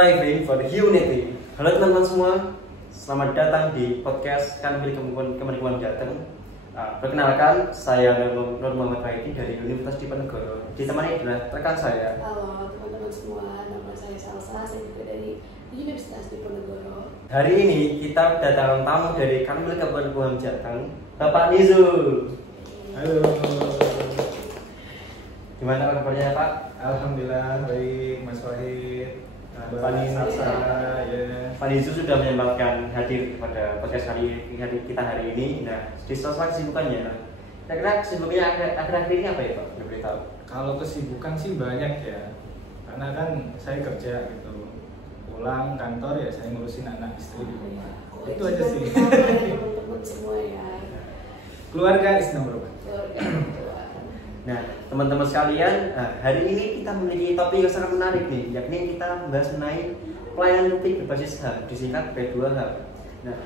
Striving for Unity. Halo teman-teman semua, selamat datang di podcast Kanwil Kementerian Jateng. Perkenalkan, saya Nur Muhammad Faidi dari Universitas Diponegoro. Ditemani dengan rekan saya. Halo teman-teman semua, nama saya Salsa, saya juga dari Universitas Diponegoro. Hari ini kita kedatangan tamu dari Kanwil Kementerian Jateng, Bapak Nizul. Halo. Gimana kabarnya Pak? Alhamdulillah baik, Mas Wahid. Pak Nizul, Pak Nizul sudah menyempatkan hadir pada podcast kita hari ini. Nah, di sela kesibukannya, kira-kira kesibukannya akhir-akhir ini apa ya Pak? Beritahu. Kalau kesibukan sih banyak ya, karena kan saya kerja gitu, pulang kantor ya saya ngurusin anak istri di rumah. Itu aja sih. Teman-teman semua ya. Keluarga is number one. Nah, teman-teman sekalian, hari ini kita memiliki topik yang sangat menarik nih, yakni kita membahas mengenai pelayanan publik berbasis HAM, disingkat P2HAM. Nah,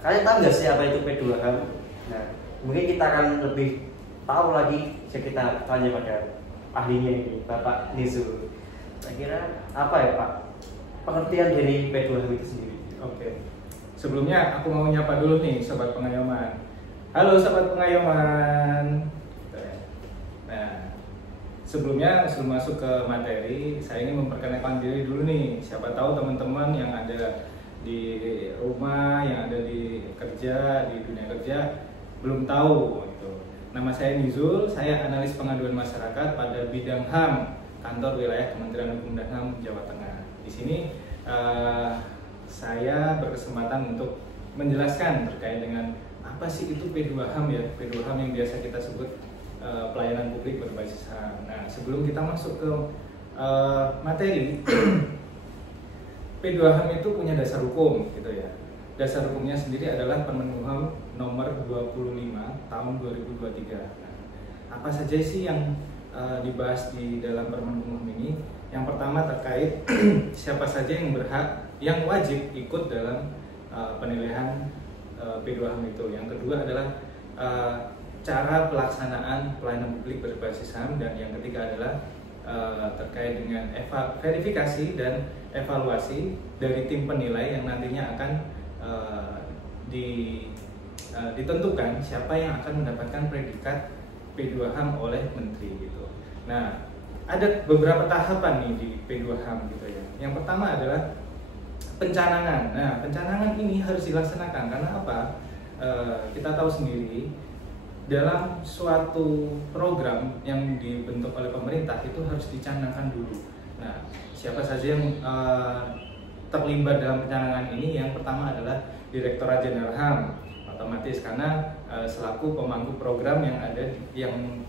kalian tahu nggak sih apa itu P2HAM? Nah, mungkin kita akan lebih tahu lagi jika kita tanya pada ahlinya ini, Bapak Nizul. Kira-kira apa ya Pak pengertian dari P2HAM itu sendiri? Oke. Sebelumnya aku mau nyapa dulu nih Sobat Pengayoman. Halo Sobat Pengayoman. Nah, sebelum masuk ke materi, saya ingin memperkenalkan diri dulu nih. Siapa tahu teman-teman yang ada di rumah, yang ada di dunia kerja belum tahu gitu. Nama saya Nizul, saya analis pengaduan masyarakat pada bidang HAM, kantor wilayah Kementerian Hukum dan HAM Jawa Tengah. Di sini saya berkesempatan untuk menjelaskan terkait dengan apa sih itu P2HAM ya, P2HAM yang biasa kita sebut pelayanan publik berbasis HAM. Nah, sebelum kita masuk ke materi, P2HAM itu punya dasar hukum gitu ya. Dasar hukumnya sendiri adalah Permen HAM nomor 25 tahun 2023. Nah, apa saja sih yang dibahas di dalam Permen HAM ini? Yang pertama terkait siapa saja yang berhak, yang wajib ikut dalam penilaian P2HAM itu. Yang kedua adalah cara pelaksanaan pelayanan publik berbasis HAM, dan yang ketiga adalah terkait dengan verifikasi dan evaluasi dari tim penilai yang nantinya akan ditentukan siapa yang akan mendapatkan predikat P2HAM oleh menteri gitu. Nah, ada beberapa tahapan nih di P2HAM gitu ya. Yang pertama adalah pencanangan. Nah, pencanangan ini harus dilaksanakan karena apa? Kita tahu sendiri, dalam suatu program yang dibentuk oleh pemerintah itu harus dicanangkan dulu. Nah, siapa saja yang terlibat dalam pencanangan ini? Yang pertama adalah Direktorat Jenderal HAM, otomatis karena selaku pemangku program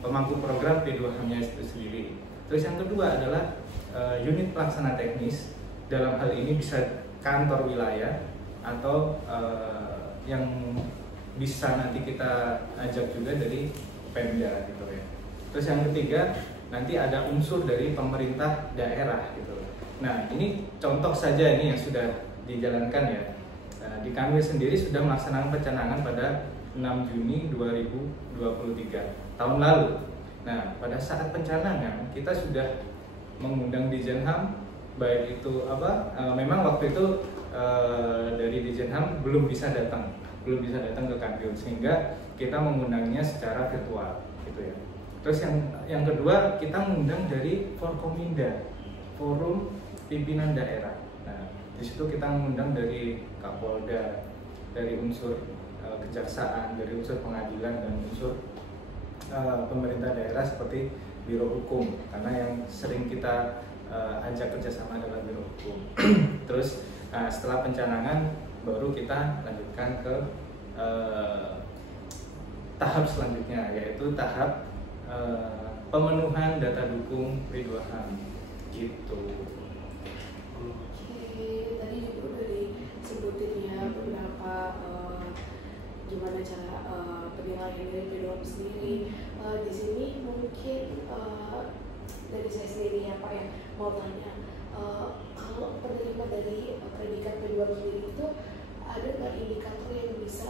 pemangku program P2HAM-nya itu sendiri. Terus yang kedua adalah unit pelaksana teknis, dalam hal ini bisa kantor wilayah atau yang bisa nanti kita ajak juga dari Pemda gitu ya. Terus yang ketiga nanti ada unsur dari pemerintah daerah gitu. Nah, ini contoh saja ini yang sudah dijalankan ya. Di Kanwil sendiri sudah melaksanakan pencanangan pada 6 Juni 2023 tahun lalu. Nah, pada saat pencanangan kita sudah mengundang Dijen HAM, baik itu memang waktu itu dari Dijen HAM belum bisa datang ke Kanwil, sehingga kita mengundangnya secara virtual gitu ya. Terus yang kedua kita mengundang dari Forkominda, Forum Pimpinan Daerah. Nah, di situ kita mengundang dari Kapolda, dari unsur kejaksaan, dari unsur pengadilan, dan unsur pemerintah daerah seperti Biro Hukum, karena yang sering kita ajak kerjasama adalah Biro Hukum. Terus setelah pencanangan baru kita lanjutkan ke tahap selanjutnya, yaitu tahap pemenuhan data dukung P2HAM gitu. Oke, tadi juga udah disebutin ya beberapa gimana cara penilaian dari P2HAM sendiri. Di sini mungkin dari saya sendiri ya Pak ya, mau tanya, kalau penerima dari predikat P2HAM sendiri itu ada nggak indikator yang bisa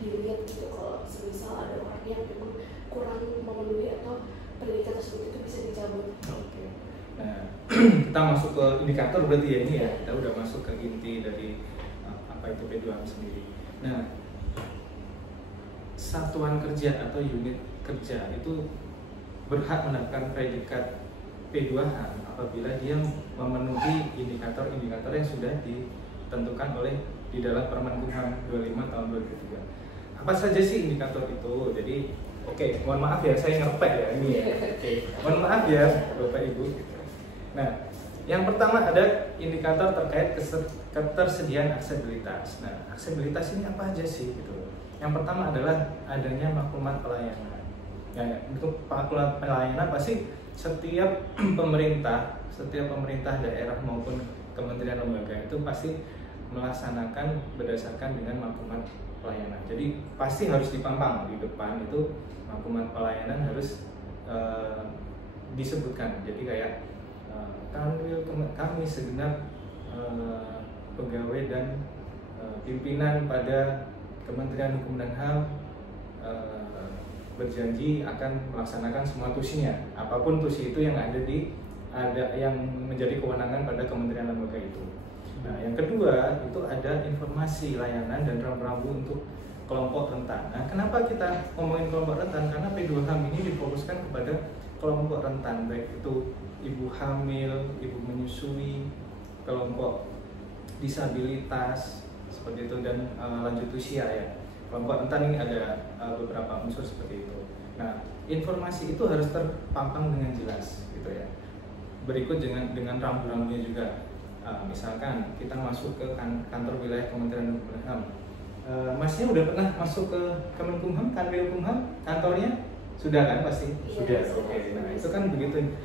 dilihat gitu, kalau semisal ada orang yang memang kurang memenuhi atau predikat tersebut itu bisa dicabut? Oke. Nah, kita masuk ke indikator berarti ya ini ya, kita udah masuk ke inti dari apa itu P2HAM sendiri. Nah, satuan kerja atau unit kerja itu berhak mendapatkan predikat P2HAM apabila dia memenuhi indikator-indikator yang sudah ditentukan oleh di dalam Permen Kumham 25 tahun 2003. Apa saja sih indikator itu? Jadi oke, mohon maaf ya saya ngerepek ya ini ya. Oke, mohon maaf ya Bapak Ibu. Nah, yang pertama ada indikator terkait ketersediaan aksesibilitas. Nah, aksesibilitas ini apa aja sih gitu? Yang pertama adalah adanya maklumat pelayanan. Ya, untuk maklumat pelayanan pasti setiap pemerintah daerah maupun kementerian lembaga itu pasti melaksanakan berdasarkan dengan maklumat pelayanan. Jadi pasti harus dipampang di depan itu maklumat pelayanan harus disebutkan. Jadi kayak kami segenap pegawai dan pimpinan pada Kementerian Hukum dan HAM berjanji akan melaksanakan semua tusinya, apapun tusi itu yang ada yang menjadi kewenangan pada kementerian lembaga itu. Nah, yang kedua itu ada informasi layanan dan rambu-rambu untuk kelompok rentan. Nah, kenapa kita ngomongin kelompok rentan? Karena P2HAM ini difokuskan kepada kelompok rentan, baik itu ibu hamil, ibu menyusui, kelompok disabilitas seperti itu, dan lanjut usia ya. Kelompok rentan ini ada beberapa unsur seperti itu. Nah, informasi itu harus terpampang dengan jelas gitu ya. Berikut dengan rambu-rambunya juga. Misalkan kita masuk ke kantor wilayah Kementerian Hukum dan HAM. Masnya udah pernah masuk ke Kemenkumham, Kanwilkumham, kantornya? Sudah kan pasti? Sudah. Oke. Nah, itu kan begitu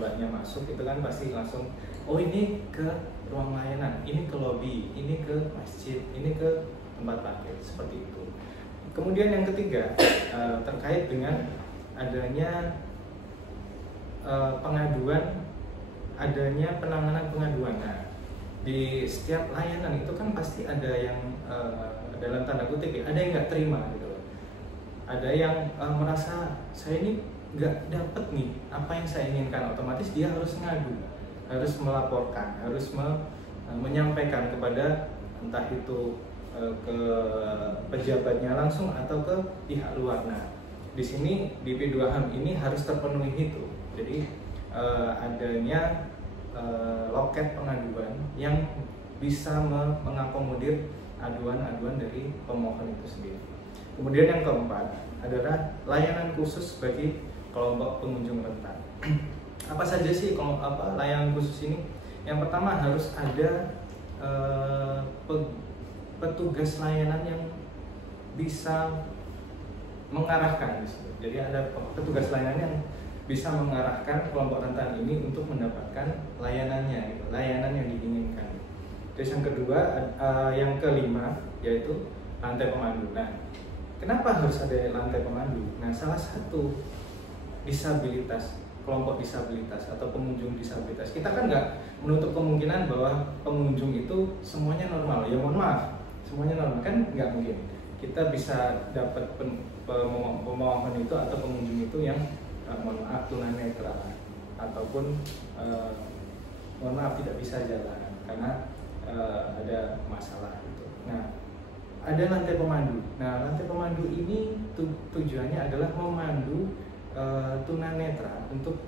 mbaknya masuk itu kan pasti langsung, oh ini ke ruang layanan, ini ke lobi, ini ke masjid, ini ke tempat parkir, seperti itu. Kemudian yang ketiga terkait dengan adanya pengaduan, adanya penanganan pengaduan. Nah, di setiap layanan itu kan pasti ada yang dalam tanda kutip ya, ada yang nggak terima gitu, ada yang merasa saya ini nggak dapet nih apa yang saya inginkan, otomatis dia harus ngadu, harus melaporkan, harus menyampaikan kepada entah itu ke pejabatnya langsung atau ke pihak luar. Nah, di sini di P2HAM ini harus terpenuhi itu. Jadi adanya loket pengaduan yang bisa mengakomodir aduan-aduan dari pemohon itu sendiri. Kemudian yang keempat adalah layanan khusus bagi kelompok pengunjung rentan. Apa saja sih layanan khusus ini? Yang pertama harus ada petugas layanan yang bisa mengarahkan. Jadi ada petugas layanan yang bisa mengarahkan kelompok rentan ini untuk mendapatkan layanannya, gitu, layanan yang diinginkan. Terus yang kedua, yang kelima yaitu rantai pemandu. Nah, kenapa harus ada rantai pemandu? Nah, salah satu disabilitas, kelompok disabilitas atau pengunjung disabilitas, kita kan nggak menutup kemungkinan bahwa pengunjung itu semuanya normal. Ya mohon maaf, semuanya normal kan nggak mungkin. Kita bisa dapat pemohon itu atau pengunjung itu yang mohon maaf tunanetra ataupun mohon maaf tidak bisa jalan karena ada masalah gitu. Nah, ada rantai pemandu. Nah, rantai pemandu ini tujuannya adalah memandu tunanetra untuk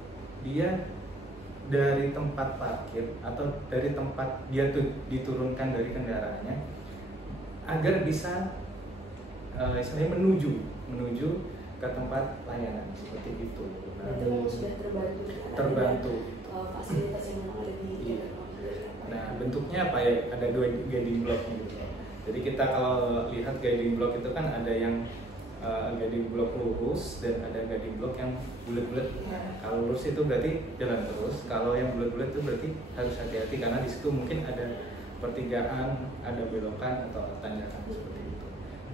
dia dari tempat parkir atau dari tempat dia diturunkan dari kendaraannya agar bisa istilahnya menuju ke tempat layanan seperti itu. Nah, itu sudah terbantu fasilitas yang memang ada di Nah, bentuknya apa ya? Ada dua guiding block gitu. Jadi kita kalau lihat guiding block itu kan ada yang guiding block lurus dan ada guiding block yang bulat-bulat. Kalau lurus itu berarti jalan terus, kalau yang bulat-bulat itu berarti harus hati-hati karena di situ mungkin ada pertigaan, ada belokan atau tanjakan seperti itu.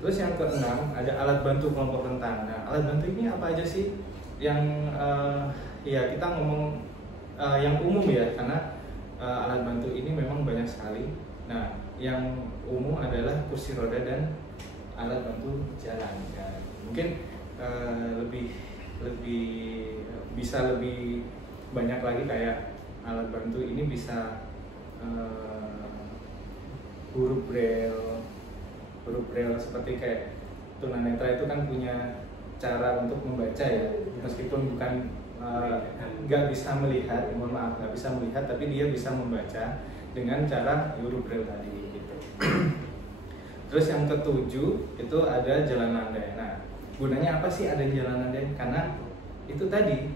Terus yang keenam ada alat bantu kelompok rentan. Nah, alat bantu ini apa aja sih? Yang ya kita ngomong yang umum ya, karena alat bantu ini memang banyak sekali. Nah, yang umum adalah kursi roda dan alat bantu jalan. Ya, mungkin lebih bisa lebih banyak lagi kayak alat bantu ini bisa huruf braille seperti kayak tunanetra itu kan punya cara untuk membaca ya, meskipun bukan nggak bisa melihat, mohon maaf nggak bisa melihat, tapi dia bisa membaca dengan cara huruf braille tadi gitu. Terus yang ketujuh itu ada jalan landai. Nah, gunanya apa sih ada jalan landai? Karena itu tadi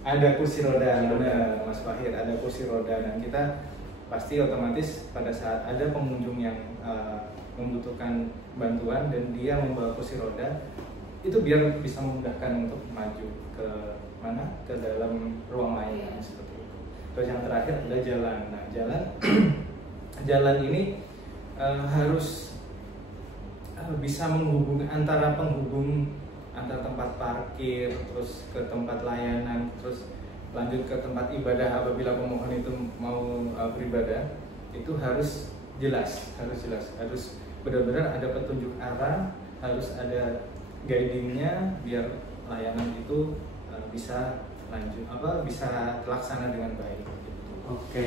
ada kursi roda, benar Mas Fahir, ada kursi roda, dan kita pasti otomatis pada saat ada pengunjung yang membutuhkan bantuan dan dia membawa kursi roda, itu biar bisa memudahkan untuk maju ke mana, ke dalam ruang layanan seperti itu. Terus yang terakhir ada jalan. Nah, jalan ini harus bisa menghubung antara penghubung antar tempat parkir, terus ke tempat layanan, terus lanjut ke tempat ibadah apabila pemohon itu mau beribadah. Itu harus jelas, harus benar-benar ada petunjuk arah, harus ada guidingnya biar layanan itu bisa lanjut bisa terlaksana dengan baik. Oke,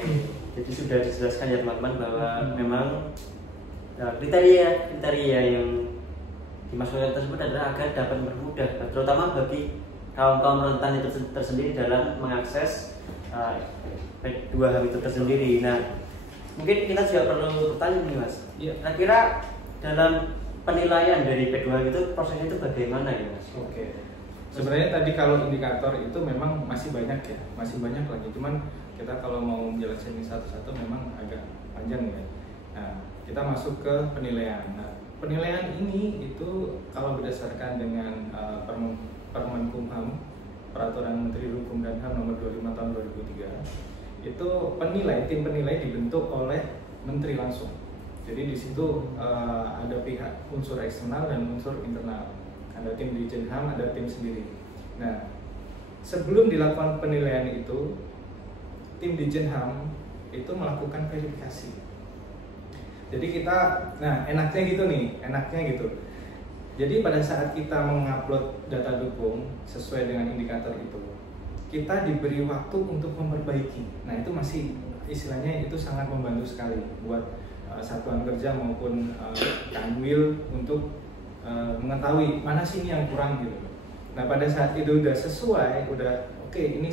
jadi sudah dijelaskan ya teman-teman bahwa memang kriteria yang dimasukkan tersebut adalah agar dapat mempermudah, terutama bagi kaum rentan itu tersendiri dalam mengakses P2HAM itu tersendiri. Nah, mungkin kita juga perlu bertanya nih Mas. Iya. Kira-kira dalam penilaian dari P2HAM itu prosesnya itu bagaimana ya Mas? Oke. Sebenarnya tadi kalau indikator itu memang masih banyak ya, masih banyak lagi. Cuman kita kalau mau menjelaskan ini satu-satu memang agak panjang ya. Nah, kita masuk ke penilaian. Nah, penilaian ini itu kalau berdasarkan dengan Permenkumham, Peraturan Menteri Hukum dan HAM Nomor 25 Tahun 2003, itu tim penilai dibentuk oleh Menteri langsung. Jadi di situ ada pihak unsur eksternal dan unsur internal. Ada tim Dirjen HAM, ada tim sendiri. Nah, sebelum dilakukan penilaian itu, tim Dirjen HAM itu melakukan verifikasi. Jadi enaknya gitu. Jadi pada saat kita mengupload data dukung sesuai dengan indikator itu, kita diberi waktu untuk memperbaiki. Nah, itu masih istilahnya itu sangat membantu sekali buat satuan kerja maupun kanwil untuk mengetahui mana sih ini yang kurang gitu. Nah, pada saat itu udah sesuai, ini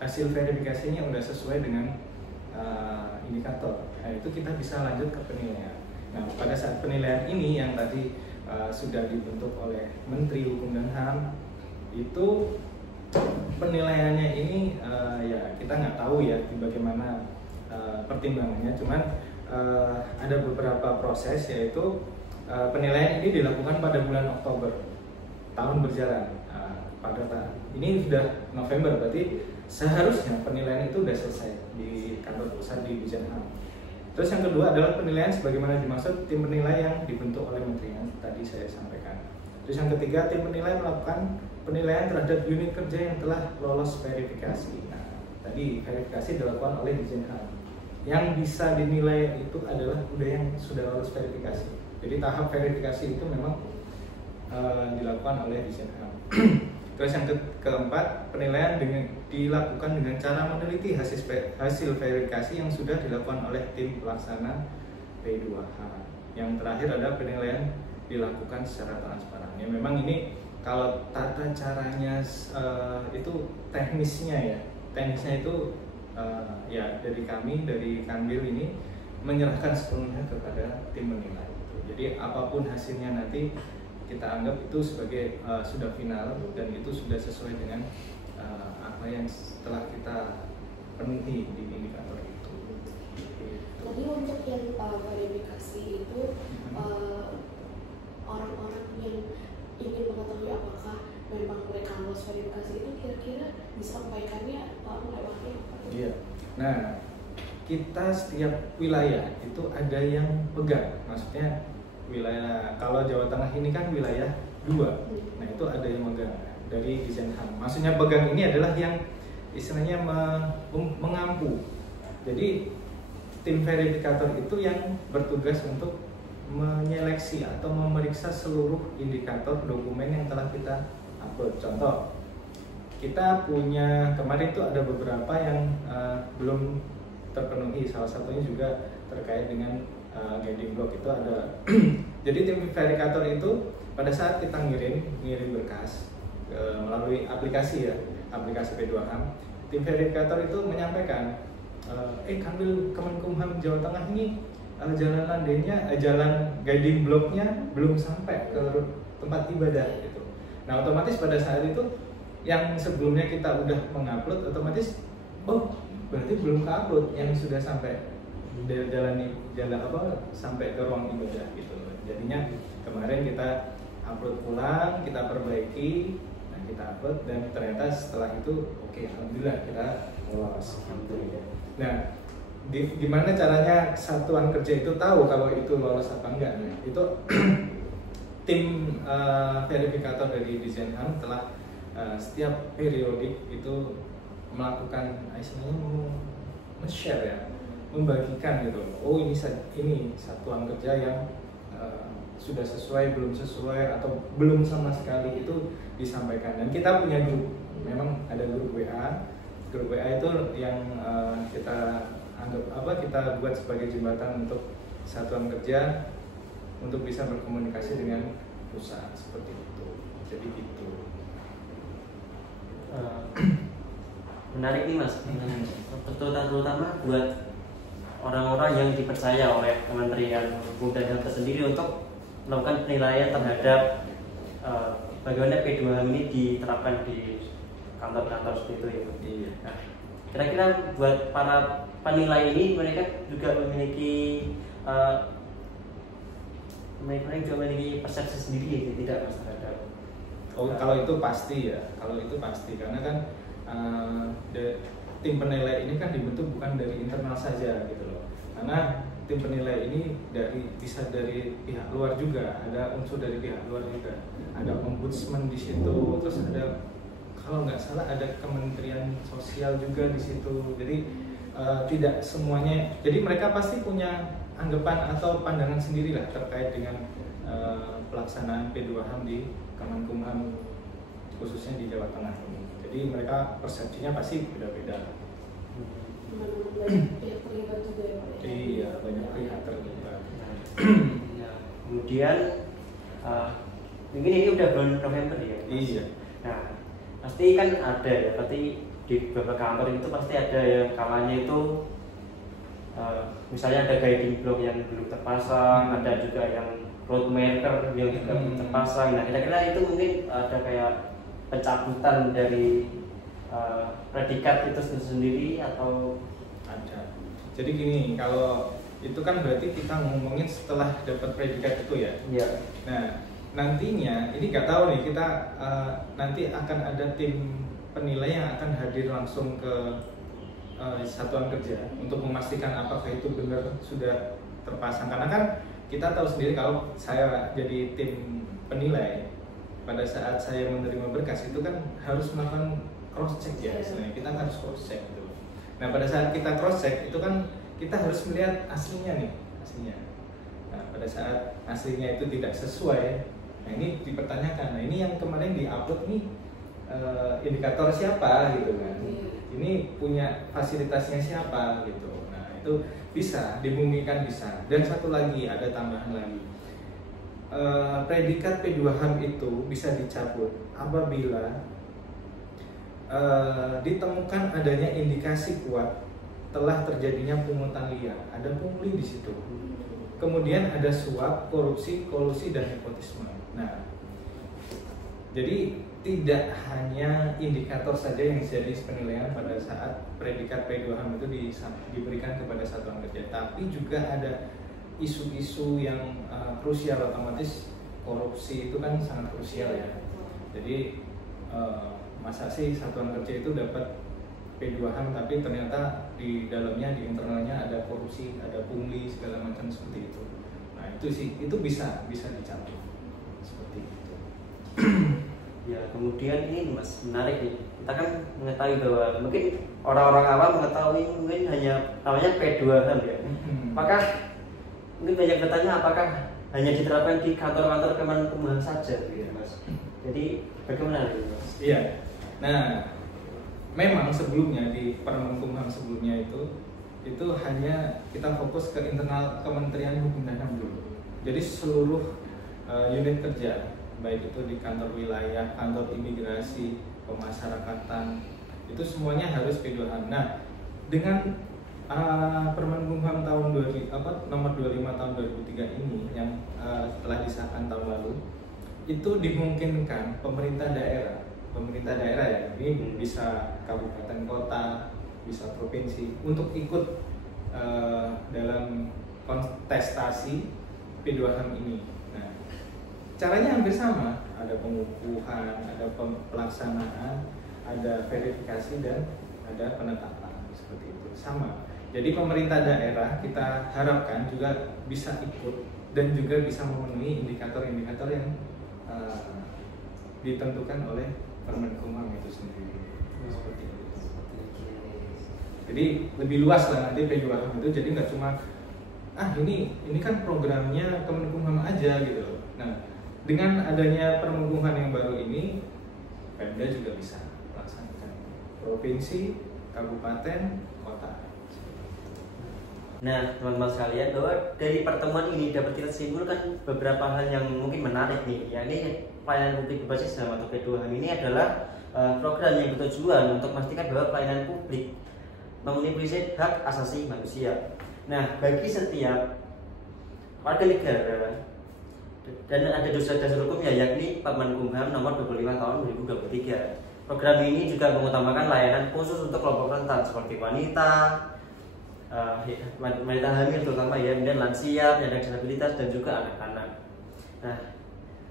hasil verifikasinya udah sesuai dengan indikator. Nah, itu kita bisa lanjut ke penilaian. Nah, pada saat penilaian ini yang tadi sudah dibentuk oleh Menteri Hukum dan HAM, itu penilaiannya ini ya kita nggak tahu ya bagaimana pertimbangannya. Cuman ada beberapa proses, yaitu penilaian ini dilakukan pada bulan Oktober tahun berjalan. Ini sudah November, berarti seharusnya penilaian itu sudah selesai di kantor pusat di Dirjen HAM. Terus yang kedua adalah penilaian sebagaimana dimaksud tim penilai yang dibentuk oleh menteri yang tadi saya sampaikan. Terus yang ketiga, tim penilai melakukan penilaian terhadap unit kerja yang telah lolos verifikasi. Nah, tadi verifikasi dilakukan oleh Dirjen HAM. Yang bisa dinilai itu adalah yang sudah lolos verifikasi. Jadi tahap verifikasi itu memang dilakukan oleh Dirjen HAM. Terus yang keempat, penilaian dilakukan dengan cara meneliti hasil verifikasi yang sudah dilakukan oleh tim pelaksana P2HAM. Yang terakhir adalah penilaian dilakukan secara transparan. Ya, memang ini kalau tata caranya itu teknisnya itu ya dari kami, dari Kanwil ini menyerahkan sepenuhnya kepada tim menilai. Jadi apapun hasilnya nanti kita anggap itu sebagai sudah final dan itu sudah sesuai dengan apa yang telah kita penuhi di indikator itu. Tadi untuk yang verifikasi itu orang-orang yang ingin mengetahui apakah memang mereka lolos verifikasi itu kira-kira disampaikannya melewati apa? Iya. Nah, kita setiap wilayah itu ada yang pegang, maksudnya wilayah kalau Jawa Tengah ini kan wilayah 2, nah itu ada yang megang dari Dirjen HAM. Maksudnya pegang ini adalah yang istilahnya mengampu. Jadi tim verifikator itu yang bertugas untuk menyeleksi atau memeriksa seluruh indikator dokumen yang telah kita upload. Contoh, kita punya kemarin tuh ada beberapa yang belum terpenuhi. Salah satunya juga terkait dengan guiding block itu ada. Jadi tim verifikator itu pada saat kita ngirim berkas melalui aplikasi ya, aplikasi P2HAM, tim verifikator itu menyampaikan, Kanwil Kemenkumham Jawa Tengah ini jalan landainya, jalan guiding blocknya belum sampai ke tempat ibadah gitu. Nah otomatis pada saat itu yang sebelumnya kita udah mengupload, otomatis berarti belum ke-upload yang sudah sampai jalan apa sampai ke ruang ibadah gitu. Jadinya kemarin kita upload ulang, kita perbaiki, kita upload, dan ternyata setelah itu alhamdulillah kita lolos. Nah, gimana caranya satuan kerja itu tahu kalau itu lolos apa enggak? Itu tim verifikator dari Dirjen HAM telah setiap periodik itu melakukan istilahnya share ya, membagikan gitu. Ini satuan kerja yang sudah sesuai, belum sesuai, atau belum sama sekali, itu disampaikan. Dan kita punya grup, memang ada grup WA. Grup WA itu yang kita anggap kita buat sebagai jembatan untuk satuan kerja untuk bisa berkomunikasi dengan pusat seperti itu. Jadi gitu. Menarik nih Mas, terutama buat orang-orang yang dipercaya oleh Kementerian Hukum dan HAM tersendiri untuk melakukan penilaian terhadap bagaimana P2HAM ini diterapkan di kantor-kantor seperti itu ya. Iya. Nah, kira-kira buat para penilai ini mereka juga memiliki persepsi sendiri ya, tidak Mas terhadap. Kalau itu pasti ya, karena kan tim penilai ini kan dibentuk bukan dari internal saja gitu loh. Karena tim penilai ini bisa dari pihak luar juga, ada unsur dari pihak luar juga, ada ombudsman di situ, terus ada, kalau nggak salah ada Kementerian Sosial juga di situ. Jadi tidak semuanya, jadi mereka pasti punya anggapan atau pandangan sendiri lah terkait dengan pelaksanaan P2HAM di Kemenkumham, khususnya di Jawa Tengah ini. Jadi mereka persepsinya pasti beda-beda. Banyak pihak terlibat juga ya Pak? Iya, banyak pihak terlibat. Kemudian mungkin ini udah bulan November ya Mas? Iya. Nah pasti kan ada ya, berarti di beberapa kantor itu pasti ada yang kalanya itu misalnya ada guiding block yang belum terpasang, ada juga yang road marker yang juga belum terpasang. Nah kira-kira itu mungkin ada kayak pencabutan dari predikat itu sendiri atau ada. Jadi gini, kalau itu kan berarti kita ngomongin setelah dapat predikat itu ya. Iya. Nah nantinya ini nggak tahu nih, kita nanti akan ada tim penilai yang akan hadir langsung ke satuan kerja untuk memastikan apakah itu benar sudah terpasang. Karena kan kita tahu sendiri kalau saya jadi tim penilai, pada saat saya menerima berkas itu kan harus melakukan cross check ya istilahnya, kita harus cross check gitu. Nah pada saat kita cross check itu kan kita harus melihat aslinya nih, aslinya. Nah pada saat aslinya itu tidak sesuai, nah ini dipertanyakan. Nah ini yang kemarin diupload nih indikator siapa gitu kan, ini punya fasilitasnya siapa gitu. Nah itu bisa dimungkinkan bisa. Dan satu lagi, ada tambahan lagi, predikat P2HAM itu bisa dicabut apabila ditemukan adanya indikasi kuat telah terjadinya pungutan liar, ada pungli di situ. Kemudian ada suap, korupsi, kolusi, dan nepotisme. Nah, jadi tidak hanya indikator saja yang jadi penilaian pada saat predikat P2HAM itu diberikan kepada satuan kerja, tapi juga ada isu-isu yang krusial. Otomatis korupsi itu kan sangat krusial ya. Jadi masa sih satuan kerja itu dapat P2HAM tapi ternyata di dalamnya, di internalnya ada korupsi, ada pungli, segala macam seperti itu. Nah itu sih, itu bisa dicabut seperti itu. Ya, kemudian ini Mas, menarik nih. Kita kan mengetahui bahwa mungkin orang-orang awam mengetahui mungkin hanya namanya P2HAM ya. Apakah mungkin banyak bertanya apakah hanya diterapkan di kantor-kantor Kemenkumham saja gitu Mas. Jadi bagaimana ini Mas? Iya. Nah, memang sebelumnya di Permenkumham sebelumnya itu hanya kita fokus ke internal Kementerian Hukum dan HAM dulu. Jadi seluruh unit kerja, baik itu di kantor wilayah, kantor imigrasi, pemasyarakatan, itu semuanya harus P2HAM. Nah, dengan Permenkumham tahun nomor 25 tahun 2003 ini yang telah disahkan tahun lalu, itu dimungkinkan pemerintah daerah ya, ini bisa kabupaten kota, bisa provinsi, untuk ikut dalam kontestasi P2HAM ini. Nah, caranya hampir sama, ada pengukuhan, ada pelaksanaan, ada verifikasi, dan ada penetapan, seperti itu, sama. Jadi pemerintah daerah kita harapkan juga bisa ikut dan juga bisa memenuhi indikator-indikator yang ditentukan oleh Permenkumham itu sendiri. Seperti itu. Jadi lebih luas lah nanti P2HAM itu, jadi nggak cuma ini kan programnya Kemenkumham aja gitu. Nah, dengan adanya Permenkumham yang baru ini, Pemda juga bisa melaksanakan provinsi, kabupaten, kota. Nah, teman-teman sekalian, bahwa dari pertemuan ini dapat kita simpulkan beberapa hal yang mungkin menarik nih, yakni pelayanan publik berbasis HAM atau P2HAM ini adalah program yang bertujuan untuk memastikan bahwa pelayanan publik memenuhi prinsip hak asasi manusia. Nah, bagi setiap warga negara dan ada dasar hukumnya, yakni Permenkumham nomor 25 tahun 2023. Program ini juga mengutamakan layanan khusus untuk kelompok rentan seperti wanita hamil terutama ya, kemudian lansia, penyandang disabilitas, dan juga anak-anak. Nah,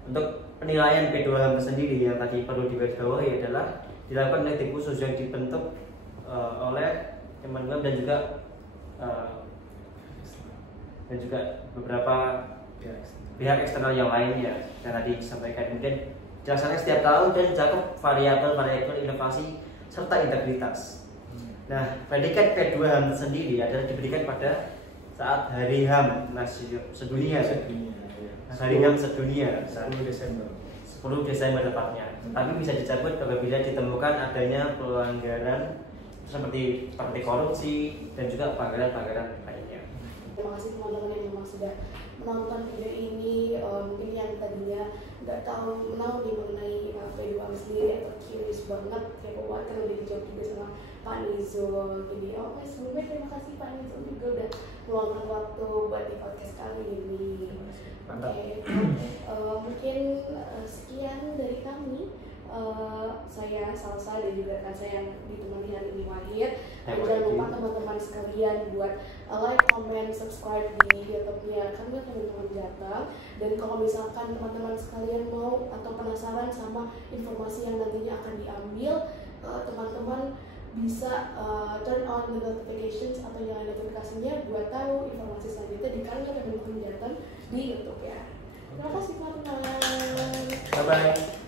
untuk penilaian P2HAM sendiri yang tadi perlu digarisbawahi adalah dilakukan oleh tim khusus yang dibentuk oleh Kemenkumham dan juga beberapa pihak eksternal yang lainnya yang tadi disampaikan. Kemudian dilaksanakan setiap tahun dan mencakup variabel inovasi serta integritas. Nah, predikat P2HAM sendiri adalah diberikan pada saat Hari HAM sedunia. Hari HAM sedunia 10 Desember. 10 Desember tepatnya. Tapi bisa dicabut apabila ditemukan adanya pelanggaran seperti korupsi dan juga pelanggaran lainnya. Terima kasih teman-teman yang memang sudah menonton video ini. Mungkin yang tadinya nggak tahu mengenai P2HAM sendiri atau curious banget, kepo banget, kan udah dijawab juga sama Pak Nizul. Jadi sebelumnya terima kasih Pak Nizul juga udah meluangkan waktu buat di podcast kali ini. Mungkin sekian dari kami. Saya Salsa dan juga rekan saya yang ditemani hari ini Wahid. Jangan lupa teman-teman sekalian buat like, comment, subscribe di YouTube-nya kami teman-teman Jateng. Dan kalau misalkan teman-teman sekalian mau atau penasaran sama informasi yang nantinya akan diambil, teman-teman bisa turn on the notifications atau nyalain notifikasinya buat tahu informasi selanjutnya di kanal teman-teman Jateng di YouTube ya. Terima kasih teman-teman. Bye bye.